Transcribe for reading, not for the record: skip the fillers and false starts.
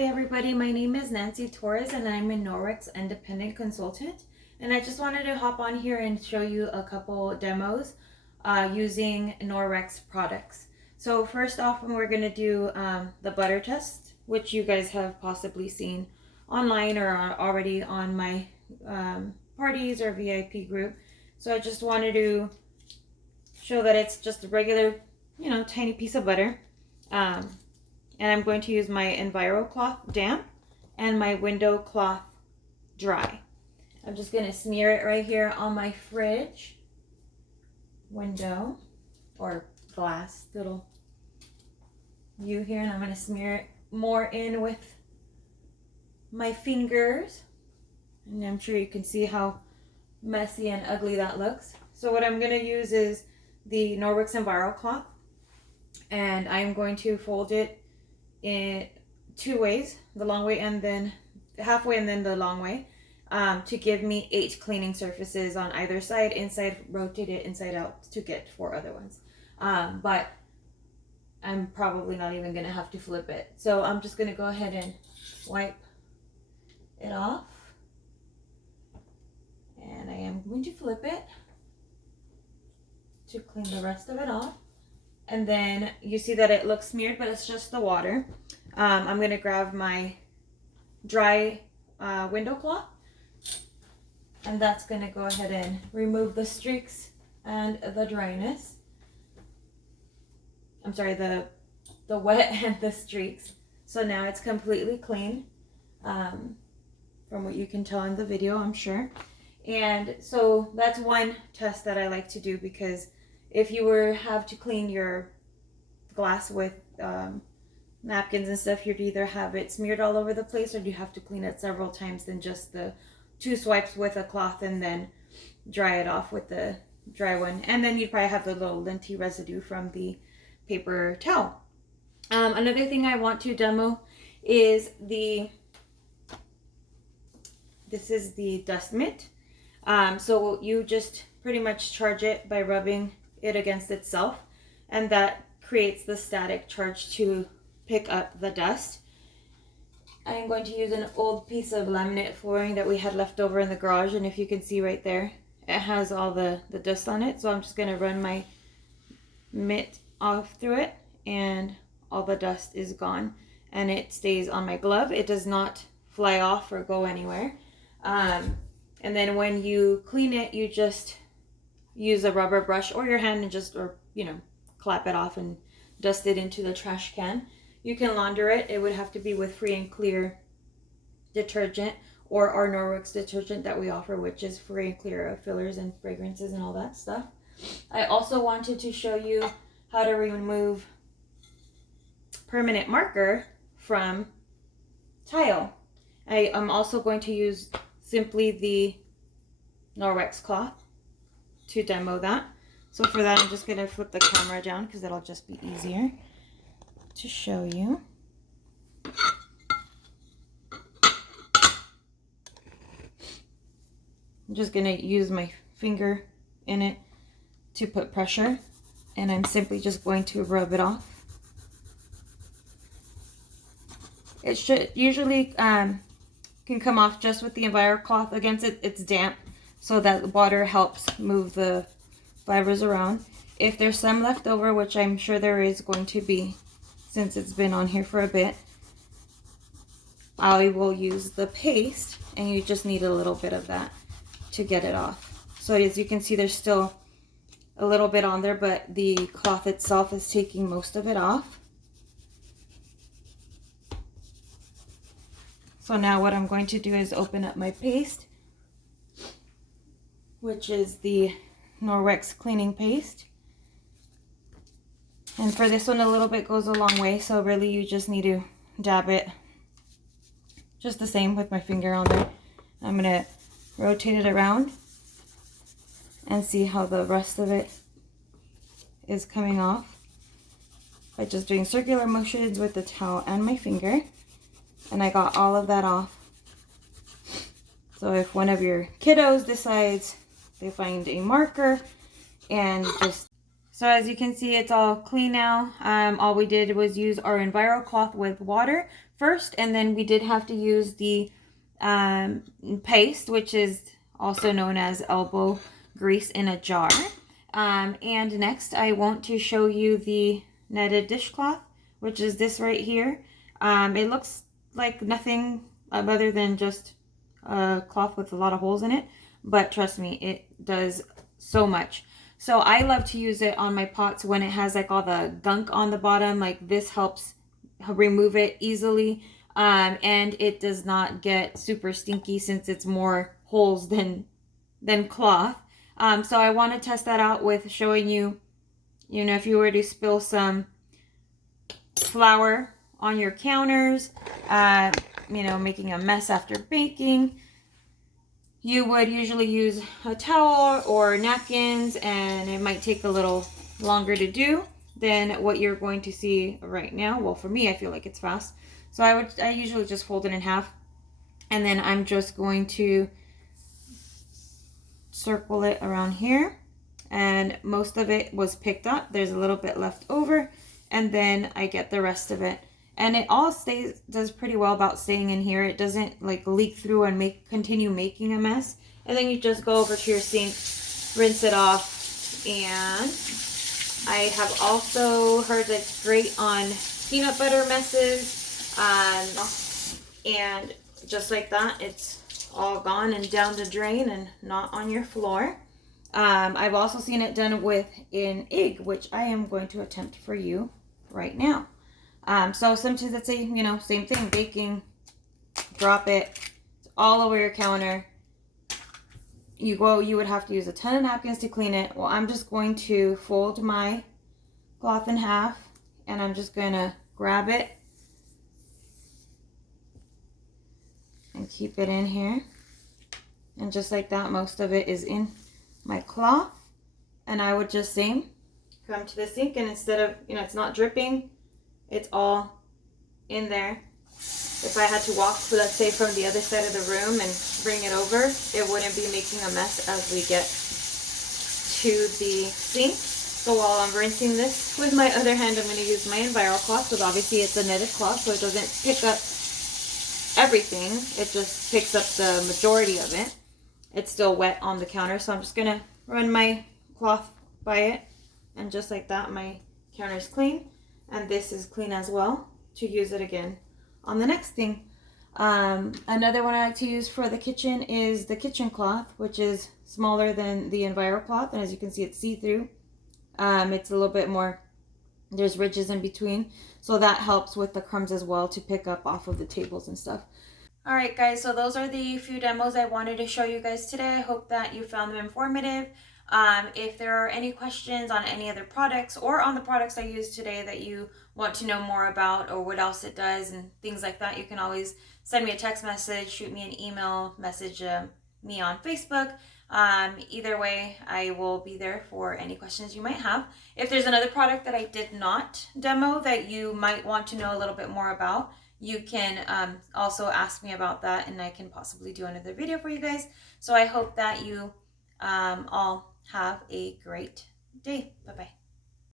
Hi everybody, my name is Nancy Torres and I'm a Norwex independent consultant, and I just wanted to hop on here and show you a couple demos using Norwex products. So first off, we're going to do the butter test, which you guys have possibly seen online or already on my parties or VIP group. So I just wanted to show that it's just a regular, tiny piece of butter. And I'm going to use my EnviroCloth damp and my window cloth dry. I'm just going to smear it right here on my fridge window or glass little view here, and I'm going to smear it more in with my fingers. And I'm sure you can see how messy and ugly that looks. So what I'm going to use is the Norwex EnviroCloth, and I'm going to fold it in two ways, the long way and then halfway and then the long way, to give me 8 cleaning surfaces on either side. Inside, rotate it inside out to get 4 other ones. But I'm probably not even gonna have to flip it. So I'm just gonna go ahead and wipe it off. And I am going to flip it to clean the rest of it off. And then you see that it looks smeared, but it's just the water. I'm going to grab my dry window cloth, and that's going to go ahead and remove the streaks and the dryness. I'm sorry, the wet and the streaks. So now it's completely clean, from what you can tell in the video, I'm sure. And so that's one test that I like to do, because if you have to clean your glass with napkins and stuff, you'd either have it smeared all over the place, or you have to clean it several times than just the 2 swipes with a cloth and then dry it off with the dry one. And then you'd probably have the little linty residue from the paper towel. Another thing I want to demo is this is the dust mitt. So you just pretty much charge it by rubbing it against itself, and that creates the static charge to pick up the dust. I'm going to use an old piece of laminate flooring that we had left over in the garage, and if you can see right there, it has all the dust on it. So I'm just going to run my mitt off through it, and all the dust is gone, and it stays on my glove. It does not fly off or go anywhere. And then when you clean it, you just use a rubber brush or your hand and just, clap it off and dust it into the trash can. You can launder it. It would have to be with free and clear detergent, or our Norwex detergent that we offer, which is free and clear of fillers and fragrances and all that stuff. I also wanted to show you how to remove permanent marker from tile. I am also going to use simply the Norwex cloth to demo that. So for that, I'm just going to flip the camera down because it'll just be easier to show you. I'm just going to use my finger in it to put pressure, and I'm simply just going to rub it off. It should usually can come off just with the EnviroCloth against it. It's damp, so that water helps move the fibers around. If there's some left over, which I'm sure there is going to be since it's been on here for a bit, I will use the paste, and you just need a little bit of that to get it off. So as you can see, there's still a little bit on there, but the cloth itself is taking most of it off. So now what I'm going to do is open up my paste, which is the Norwex cleaning paste. And for this one, a little bit goes a long way, so really you just need to dab it just the same with my finger on there. I'm going to rotate it around and see how the rest of it is coming off by just doing circular motions with the towel and my finger. And I got all of that off. So if one of your kiddos decides they find a marker and just So as you can see, it's all clean now. All we did was use our EnviroCloth with water first, and then we did have to use the paste, which is also known as elbow grease in a jar. And next I want to show you the netted dishcloth, which is this right here. It looks like nothing other than just a cloth with a lot of holes in it, but trust me, it does so much. So I love to use it on my pots when it has like all the gunk on the bottom. Like this helps remove it easily, and it does not get super stinky since it's more holes than cloth. So I want to test that out with showing you, if you were to spill some flour on your counters, making a mess after baking, you would usually use a towel or napkins, and it might take a little longer to do than what you're going to see right now. Well, for me, I feel like it's fast. So I usually just fold it in half, and then I'm just going to circle it around here, and most of it was picked up. There's a little bit left over, and then I get the rest of it. And it all does pretty well about staying in here. It doesn't like leak through and continue making a mess. And then you just go over to your sink, rinse it off. And I have also heard that it's great on peanut butter messes. And just like that, it's all gone and down the drain and not on your floor. I've also seen it done with an egg, which I am going to attempt for you right now. So sometimes let's say, same thing, baking, drop it, it's all over your counter. You would have to use a ton of napkins to clean it. Well, I'm just going to fold my cloth in half, and I'm just going to grab it and keep it in here. And just like that, most of it is in my cloth. And I would just come to the sink, and instead of, it's not dripping, it's all in there. If I had to walk, let's say, from the other side of the room and bring it over, it wouldn't be making a mess as we get to the sink. So while I'm rinsing this with my other hand, I'm going to use my EnviroCloth, because obviously it's a netted cloth, so it doesn't pick up everything. It just picks up the majority of it. It's still wet on the counter, so I'm just going to run my cloth by it, and just like that, my counter is clean. And this is clean as well to use it again on the next thing. Another one I like to use for the kitchen is the kitchen cloth, which is smaller than the EnviroCloth. And as you can see, it's see-through. It's a little bit more, there's ridges in between. So that helps with the crumbs as well to pick up off of the tables and stuff. All right, guys, so those are the few demos I wanted to show you guys today. I hope that you found them informative. If there are any questions on any other products or on the products I used today that you want to know more about, or what else it does and things like that, you can always send me a text message, shoot me an email, message me on Facebook. Either way, I will be there for any questions you might have. If there's another product that I did not demo that you might want to know a little bit more about, you can also ask me about that, and I can possibly do another video for you guys. So I hope that you all have a great day. Bye-bye.